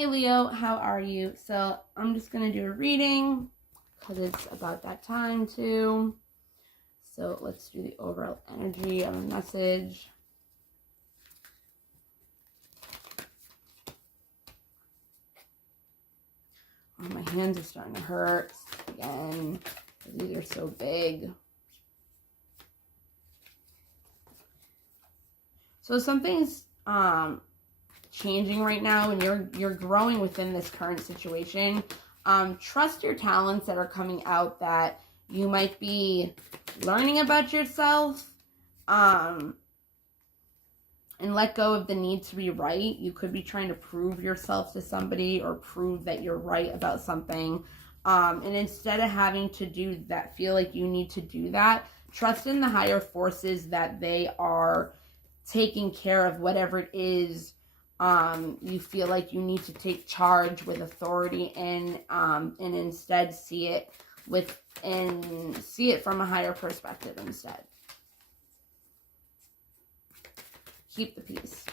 Hey Leo, how are you? So I'm just going to do a reading because it's about that time too. So let's do the overall energy of a message. Oh, my hands are starting to hurt again. These are so big. So something's changing right now, and you're growing within this current situation. Trust your talents that are coming out, that you might be learning about yourself, and let go of the need to be right. You could be trying to prove yourself to somebody or prove that you're right about something. And instead of having to do that, feel like you need to do that, trust in the higher forces that they are taking care of whatever it is you feel like you need to take charge with authority and instead see it from a higher perspective instead. Keep the peace.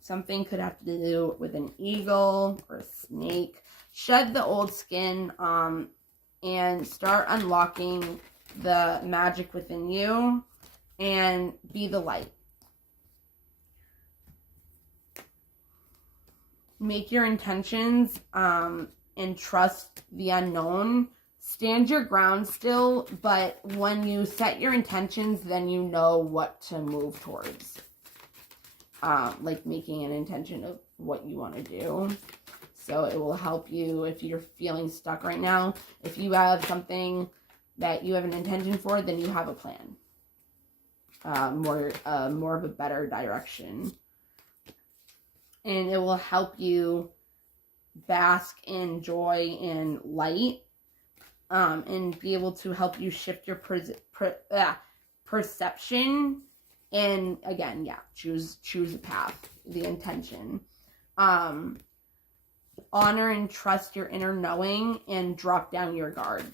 Something could have to do with an eagle or a snake. Shed the old skin and start unlocking the magic within you and be the light. Make your intentions and trust the unknown. Stand your ground still, but when you set your intentions, then you know what to move towards. Like making an intention of what you want to do. So it will help you if you're feeling stuck right now. If you have something that you have an intention for, then you have a plan. More of a better direction. And it will help you bask in joy and light, and be able to help you shift your perception. And again, choose a path, the intention. Honor and trust your inner knowing and drop down your guard.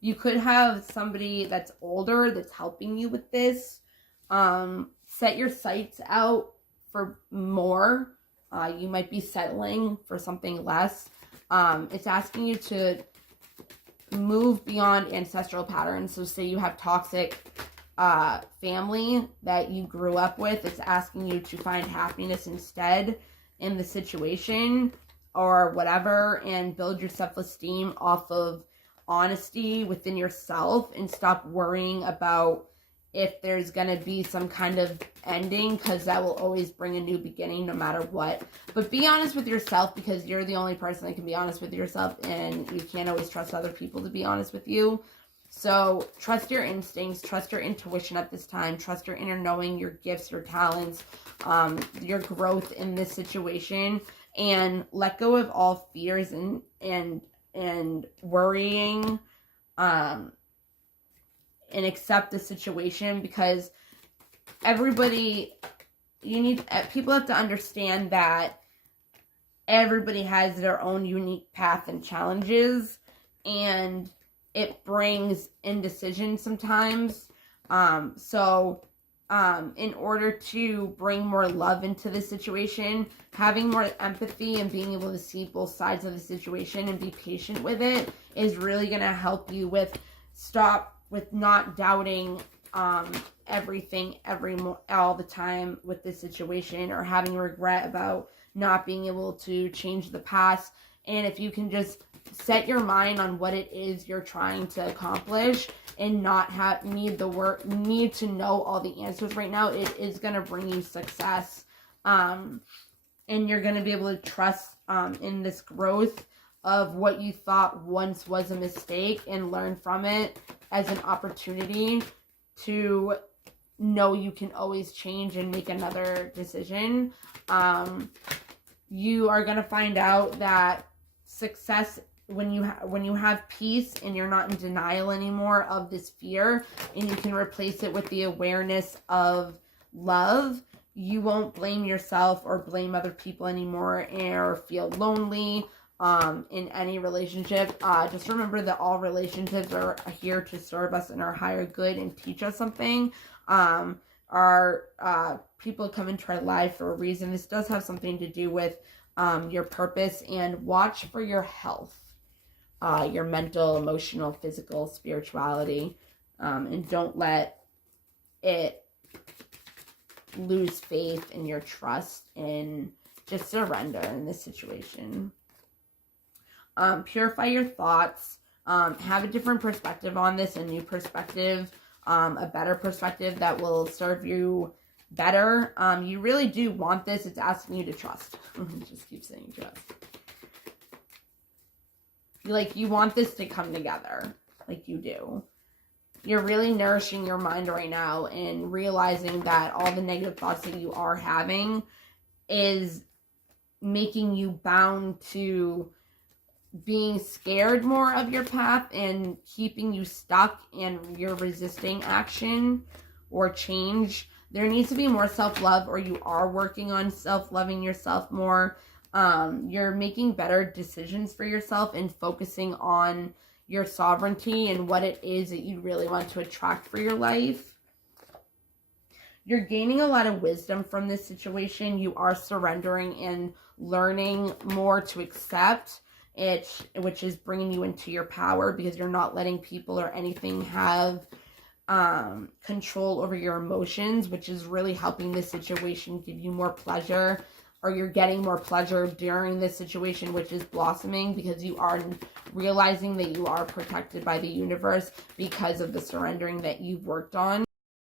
You could have somebody that's older that's helping you with this. Set your sights out for more. You might be settling for something less. It's asking you to move beyond ancestral patterns. So say you have toxic family that you grew up with. It's asking you to find happiness instead in the situation or whatever, and build your self-esteem off of honesty within yourself and stop worrying about if there's going to be some kind of ending, because that will always bring a new beginning no matter what. But be honest with yourself, because you're the only person that can be honest with yourself, and you can't always trust other people to be honest with you. So trust your instincts, trust your intuition at this time, trust your inner knowing, your gifts, your talents, your growth in this situation, and let go of all fears and worrying, and accept the situation, because people have to understand that everybody has their own unique path and challenges, and it brings indecision sometimes. In order to bring more love into the situation, having more empathy and being able to see both sides of the situation and be patient with it is really going to help you with not doubting everything all the time with this situation, or having regret about not being able to change the past. And if you can just set your mind on what it is you're trying to accomplish and not need to know all the answers right now, it is going to bring you success, and you're going to be able to trust in this growth of what you thought once was a mistake, and learn from it as an opportunity to know you can always change and make another decision. You are going to find out that success, when you have peace and you're not in denial anymore of this fear, and you can replace it with the awareness of love, you won't blame yourself or blame other people anymore or feel lonely in any relationship. Just remember that all relationships are here to serve us in our higher good and teach us something. Our are people come into our life for a reason. This does have something to do with your purpose, and watch for your health, your mental, emotional, physical, spirituality, and don't let it lose faith in your trust, and just surrender in this situation. Purify your thoughts. Have a different perspective on this, a new perspective, a better perspective that will serve you better. You really do want this. It's asking you to trust. Just keep saying trust. Like, you want this to come together. Like, you do. You're really nourishing your mind right now and realizing that all the negative thoughts that you are having is making you bound to being scared more of your path and keeping you stuck, and you're resisting action or change. There needs to be more self-love, or you are working on self-loving yourself more. You're making better decisions for yourself and focusing on your sovereignty and what it is that you really want to attract for your life. You're gaining a lot of wisdom from this situation. You are surrendering and learning more to accept it, which is bringing you into your power, because you're not letting people or anything have control over your emotions, which is really helping this situation give you more pleasure, or you're getting more pleasure during this situation, which is blossoming, because you are realizing that you are protected by the universe because of the surrendering that you've worked on.